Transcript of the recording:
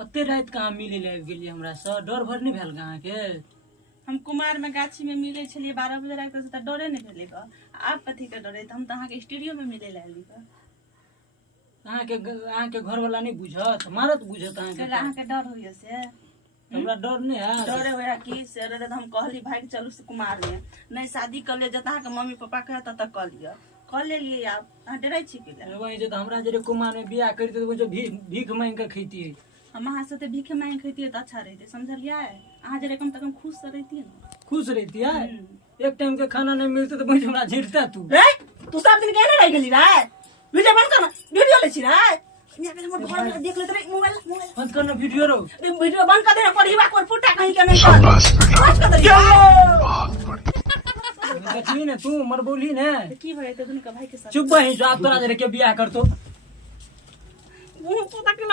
ओते रात कहाँ मिले ले गेलिए हमरा से डर भर नहीं भेल कहाँ के हम कुमार में गाछी में मिले छलिए 12 बजे रात से डरे नहीं भेले ग आप कथी के डरे हम तो के स्टूडियो में मिले लाली ग अहाँ के घर वाला नहीं बुझत मारत बुझत अहाँ के डर होइए से हमरा डर नहीं है डरे होया की से रे हम कहली भाई चलू से कुमार में नहीं शादी कर ले जता के मम्मी पापा कहे तब कर लिया कर ले लिए आप अहाँ डरै छी कि वही जो हमरा जे कुमार में बियाह करते तो जो भीख मांग के खैती है हम अहाँ से भीखे मांग खैती तो अच्छा रहते समझलिए अहाँ जे कम तक खुश से रहती ना खुश रहती है एक टाइम के खाना नहीं मिलते तो मुझे हमरा झिड़ता तू रे तू सब दिन कहने रह गेली रे वीडियो बंद कर वीडियो ले छी रे यहाँ पे मोर घर में देख ले रे मोबाइल बंद करना वीडियो रो वीडियो बंद कर देना पढ़ीवा कोई फुटा कहीं के नहीं कर बस कर दे कछी ने तू मर बोली ने की भरे तो दुनका भाई के साथ चुप बही जो आप तोरा जरे के बियाह करतो वो पता के